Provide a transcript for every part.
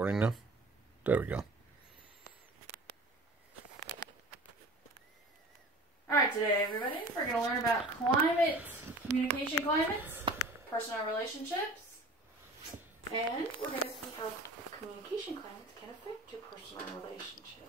Recording now? There we go. Alright, today everybody, we're going to learn about communication climates, personal relationships, and we're going to see how communication climates can affect your personal relationships.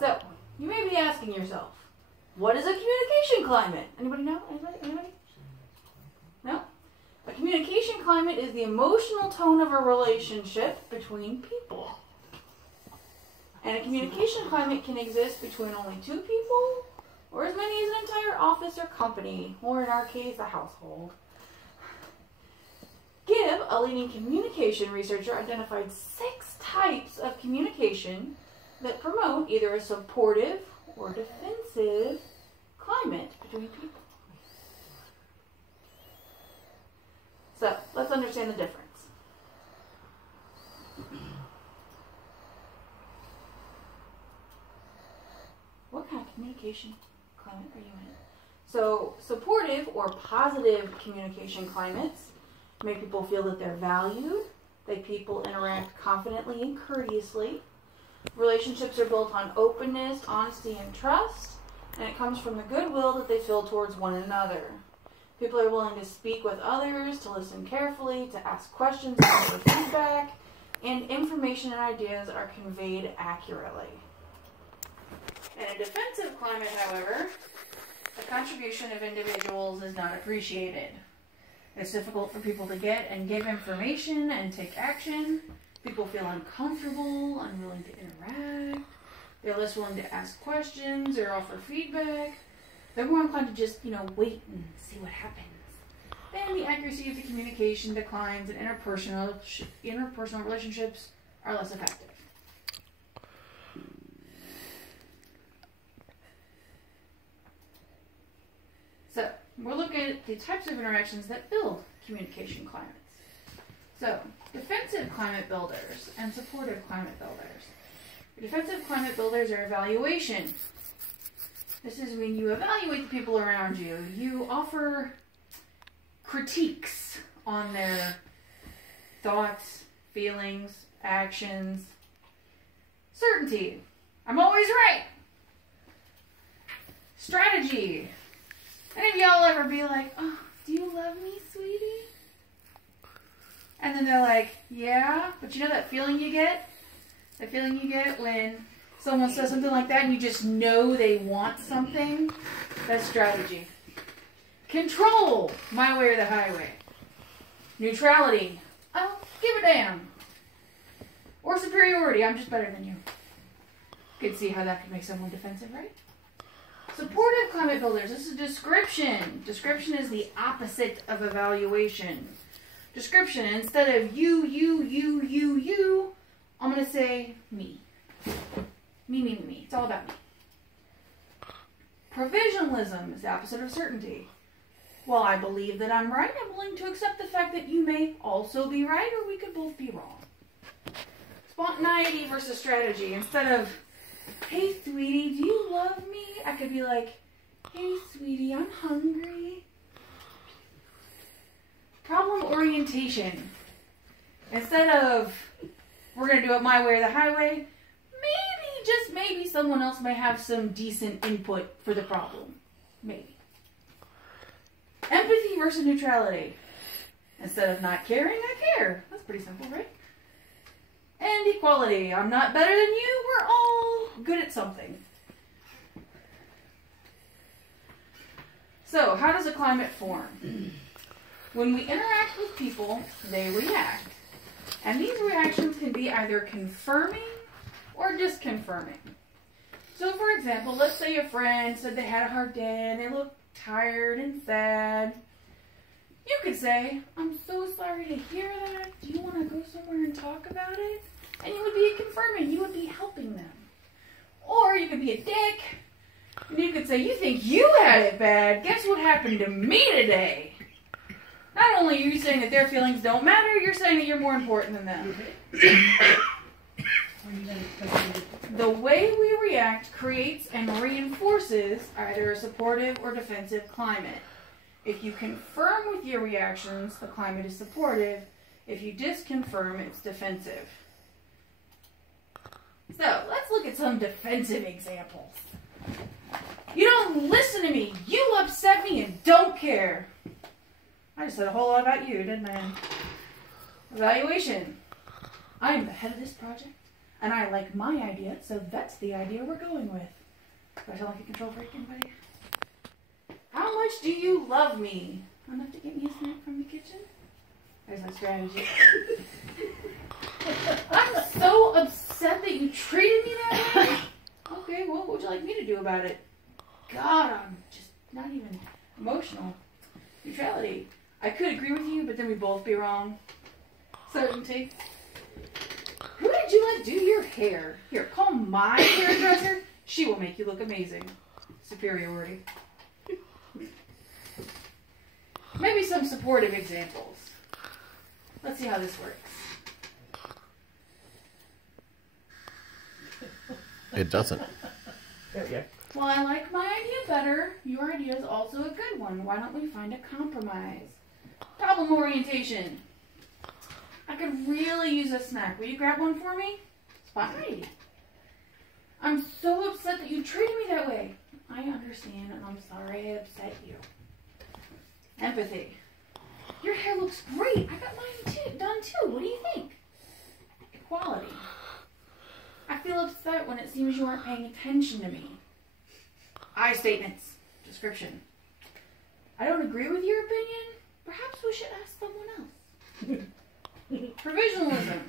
So, you may be asking yourself, what is a communication climate? Anybody know? Anybody? No? A communication climate is the emotional tone of a relationship between people. And a communication climate can exist between only two people, or as many as an entire office or company, or in our case, a household. Gibb, a leading communication researcher, identified 6 types of communication that promote either a supportive or defensive climate between people. So, let's understand the difference. What kind of communication climate are you in? So, supportive or positive communication climates make people feel that they're valued, that people interact confidently and courteously. Relationships are built on openness, honesty, and trust, and it comes from the goodwill that they feel towards one another. People are willing to speak with others, to listen carefully, to ask questions, to offer feedback, and information and ideas are conveyed accurately. In a defensive climate, however, the contribution of individuals is not appreciated. It's difficult for people to get and give information and take action. People feel uncomfortable, unwilling to interact. They're less willing to ask questions or offer feedback. They're more inclined to just, wait and see what happens. And the accuracy of the communication declines, and interpersonal relationships are less effective. So, we'll look at the types of interactions that build communication climates. So, defensive climate builders and supportive climate builders. Defensive climate builders are evaluation. This is when you evaluate the people around you. You offer critiques on their thoughts, feelings, actions. Certainty. I'm always right. Strategy. Any of y'all ever be like, oh, do you love me, sweetie? And then they're like, yeah, but you know that feeling you get? That feeling you get when someone says something like that and you just know they want something? That's strategy. Control, my way or the highway. Neutrality, I don't give a damn. Or superiority, I'm just better than you. You can see how that could make someone defensive, right? Supportive climate builders, this is description. Description is the opposite of evaluation. Description, instead of you, I'm going to say me. Me. It's all about me. Provisionalism is the opposite of certainty. While I believe that I'm right, I'm willing to accept the fact that you may also be right, or we could both be wrong. Spontaneity versus strategy. Instead of, hey, sweetie, do you love me? I could be like, hey, sweetie, I'm hungry. Problem orientation. Instead of, we're going to do it my way or the highway, maybe, just maybe, someone else may have some decent input for the problem. Maybe. Empathy versus neutrality. Instead of not caring, I care. That's pretty simple, right? And equality. I'm not better than you. We're all good at something. So, how does a climate form? When we interact with people, they react. And these reactions can be either confirming or disconfirming. So, for example, let's say a friend said they had a hard day and they looked tired and sad. You could say, I'm so sorry to hear that. Do you want to go somewhere and talk about it? And you would be confirming. You would be helping them. Or you could be a dick. And you could say, you think you had it bad. Guess what happened to me today? Not only are you saying that their feelings don't matter, you're saying that you're more important than them. The way we react creates and reinforces either a supportive or defensive climate. If you confirm with your reactions, the climate is supportive. If you disconfirm, it's defensive. So, let's look at some defensive examples. You don't listen to me. You upset me and don't care. I just said a whole lot about you, didn't I? Evaluation. I'm the head of this project, and I like my idea, so that's the idea we're going with. Do I sound like a control freak, anybody? How much do you love me? Enough to get me a snack from the kitchen? There's my strategy. I'm so upset that you treated me that way. Okay, well, what would you like me to do about it? God, I'm just not even emotional. Neutrality. I could agree with you, but then we'd both be wrong. Certainty. Who did you let do your hair? Here, call my hairdresser. She will make you look amazing. Superiority. Maybe some supportive examples. Let's see how this works. It doesn't. There we go. Well, I like my idea better. Your idea is also a good one. Why don't we find a compromise? Problem orientation. I could really use a snack. Will you grab one for me? Spontaneity. I'm so upset that you treated me that way. I understand, and I'm sorry I upset you. Empathy. Your hair looks great. I got mine done too. What do you think? Equality. I feel upset when it seems you aren't paying attention to me. I statements. Description. I don't agree with your opinion. Perhaps we should ask someone else. Provisionalism.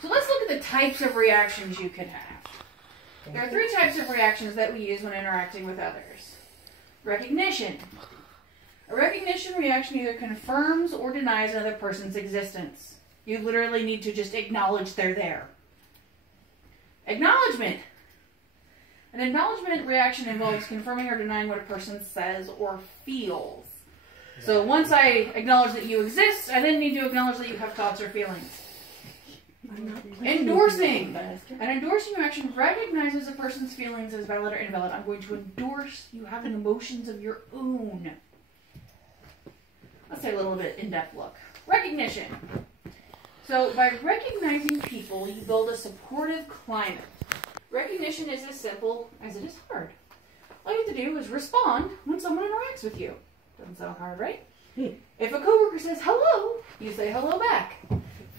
So let's look at the types of reactions you could have. There are 3 types of reactions that we use when interacting with others. Recognition. A recognition reaction either confirms or denies another person's existence. You literally need to just acknowledge they're there. Acknowledgement. An acknowledgement reaction involves confirming or denying what a person says or feels. So once I acknowledge that you exist, I then need to acknowledge that you have thoughts or feelings. Endorsing. An endorsing reaction recognizes a person's feelings as valid or invalid. I'm going to endorse you having emotions of your own. Let's take a little bit in-depth look. Recognition. So by recognizing people, you build a supportive climate. Recognition is as simple as it is hard. All you have to do is respond when someone interacts with you. Doesn't sound hard, right? If a coworker says hello, you say hello back.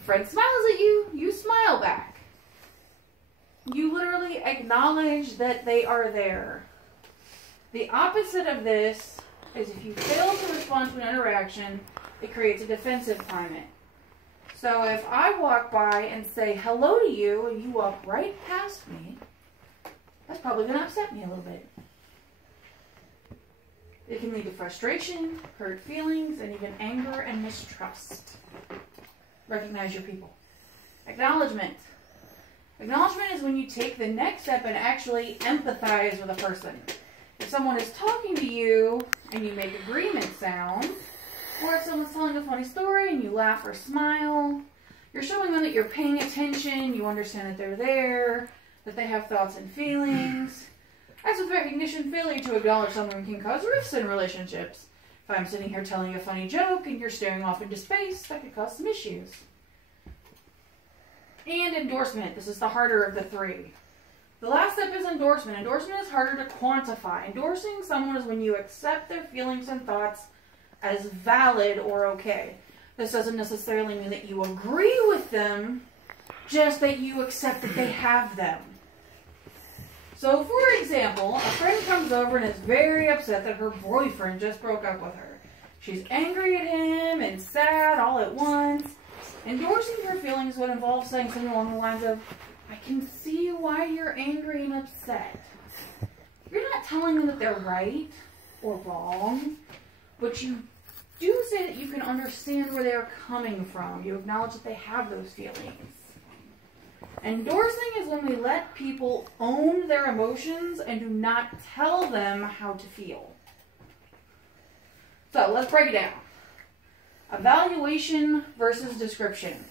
Friend smiles at you, you smile back. You literally acknowledge that they are there. The opposite of this is if you fail to respond to an interaction, it creates a defensive climate. So if I walk by and say hello to you and you walk right past me, that's probably going to upset me a little bit. It can lead to frustration, hurt feelings, and even anger and mistrust. Recognize your people. Acknowledgement. Acknowledgement is when you take the next step and actually empathize with a person. If someone is talking to you and you make agreement sounds, or if someone's telling a funny story and you laugh or smile, you're showing them that you're paying attention, you understand that they're there, that they have thoughts and feelings. As with recognition, failure to acknowledge someone can cause rifts in relationships. If I'm sitting here telling a funny joke and you're staring off into space, that could cause some issues. And endorsement. This is the harder of the 3. The last step is endorsement. Endorsement is harder to quantify. Endorsing someone is when you accept their feelings and thoughts as valid or okay. This doesn't necessarily mean that you agree with them, just that you accept that they have them. So, for example, a friend comes over and is very upset that her boyfriend just broke up with her. She's angry at him and sad all at once. Endorsing her feelings would involve saying something along the lines of, I can see why you're angry and upset. You're not telling them that they're right or wrong, but you do say that you can understand where they're coming from. You acknowledge that they have those feelings. Endorsing is when we let people own their emotions and do not tell them how to feel. So let's break it down. Evaluation versus description.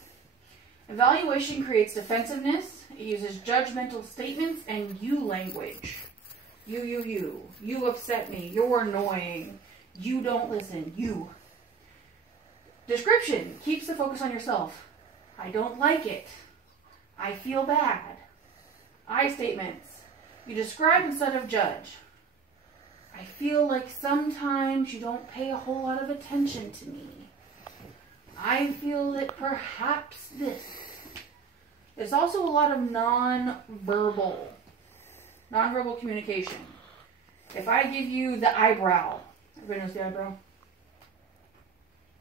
Evaluation creates defensiveness. It uses judgmental statements and you language. You upset me. You're annoying. You don't listen. You. Description keeps the focus on yourself. I don't like it. I feel bad. I statements. You describe instead of judge. I feel like sometimes you don't pay a whole lot of attention to me. I feel that perhaps this. There's also a lot of non-verbal communication. If I give you the eyebrow, everybody knows the eyebrow?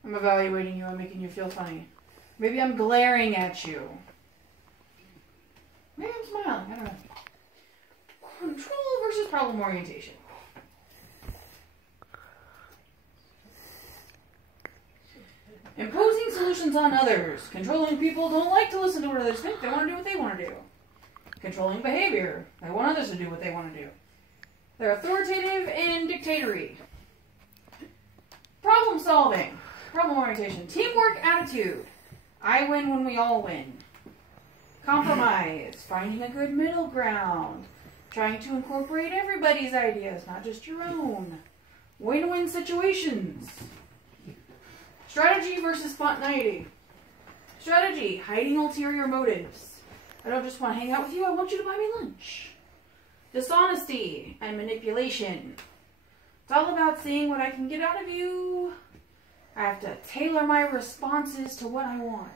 I'm evaluating you, I'm making you feel funny. Maybe I'm glaring at you. Maybe I'm smiling, I don't know. Control versus problem orientation. Imposing solutions on others. Controlling people don't like to listen to what others think. They want to do what they want to do. Controlling behavior. They want others to do what they want to do. They're authoritative and dictatorial. Problem solving. Problem orientation. Teamwork attitude. I win when we all win. Compromise. Finding a good middle ground. Trying to incorporate everybody's ideas, not just your own. Win-win situations. Strategy versus spontaneity. Strategy, hiding ulterior motives. I don't just want to hang out with you, I want you to buy me lunch. Dishonesty and manipulation. It's all about seeing what I can get out of you. I have to tailor my responses to what I want.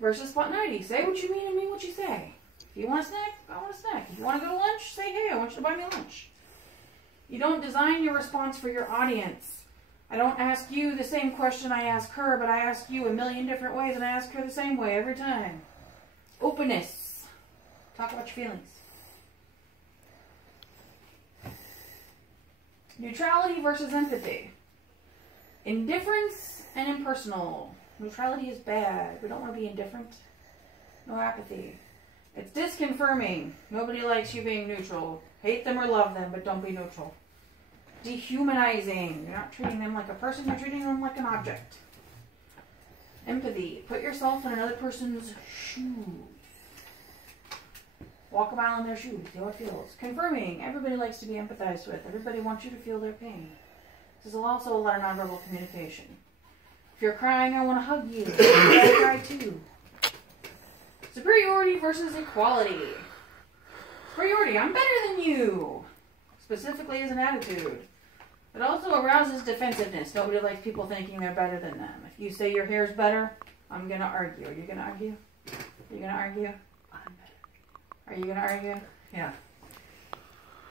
Versus spontaneity. Say what you mean and mean what you say. If you want a snack, I want a snack. If you want to go to lunch, say, hey, I want you to buy me lunch. You don't design your response for your audience. I don't ask you the same question I ask her, but I ask you a million different ways, and I ask her the same way every time. Openness. Talk about your feelings. Neutrality versus empathy. Indifference and impersonal. Neutrality is bad. We don't want to be indifferent. No apathy. It's disconfirming. Nobody likes you being neutral. Hate them or love them, but don't be neutral. Dehumanizing. You're not treating them like a person, you're treating them like an object. Empathy. Put yourself in another person's shoes. Walk a mile in their shoes. See how it feels. Confirming. Everybody likes to be empathized with. Everybody wants you to feel their pain. This is also a lot of nonverbal communication. If you're crying, I want to hug you. I cry too. Superiority versus equality. Superiority. I'm better than you. Specifically as an attitude. It also arouses defensiveness. Nobody likes people thinking they're better than them. If you say your hair's better, I'm going to argue. Are you going to argue? Are you going to argue? I'm better. Are you going to argue? Yeah.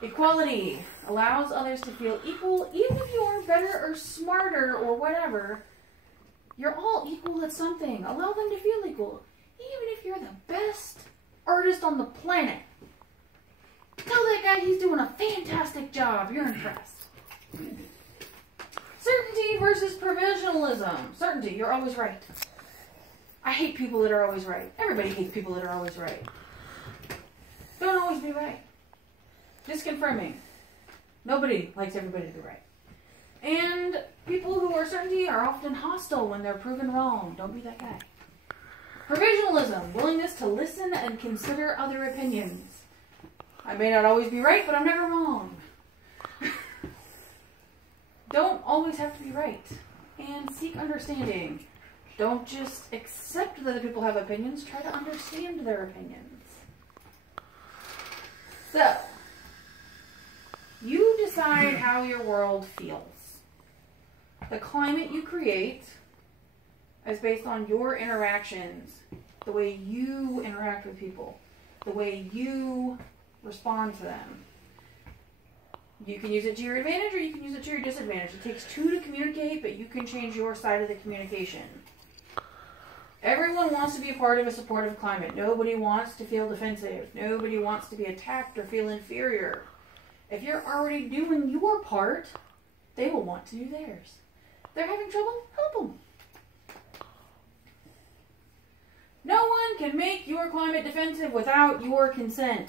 Equality allows others to feel equal, even if you're better or smarter or whatever. You're all equal at something. Allow them to feel equal. Even if you're the best artist on the planet. Tell that guy he's doing a fantastic job. You're impressed. Certainty versus provisionalism. Certainty, you're always right. I hate people that are always right. Everybody hates people that are always right. Don't always be right. Disconfirming. Nobody likes everybody to be right. And people who are certainty are often hostile when they're proven wrong. Don't be that guy. Provisionalism. Willingness to listen and consider other opinions. I may not always be right, but I'm never wrong. Don't always have to be right. And seek understanding. Don't just accept that other people have opinions. Try to understand their opinions. So, you decide how your world feels. The climate you create is based on your interactions, the way you interact with people, the way you respond to them. You can use it to your advantage or you can use it to your disadvantage. It takes two to communicate, but you can change your side of the communication. Everyone wants to be a part of a supportive climate. Nobody wants to feel defensive. Nobody wants to be attacked or feel inferior. If you're already doing your part, they will want to do theirs. If they're having trouble, help them. No one can make your climate defensive without your consent.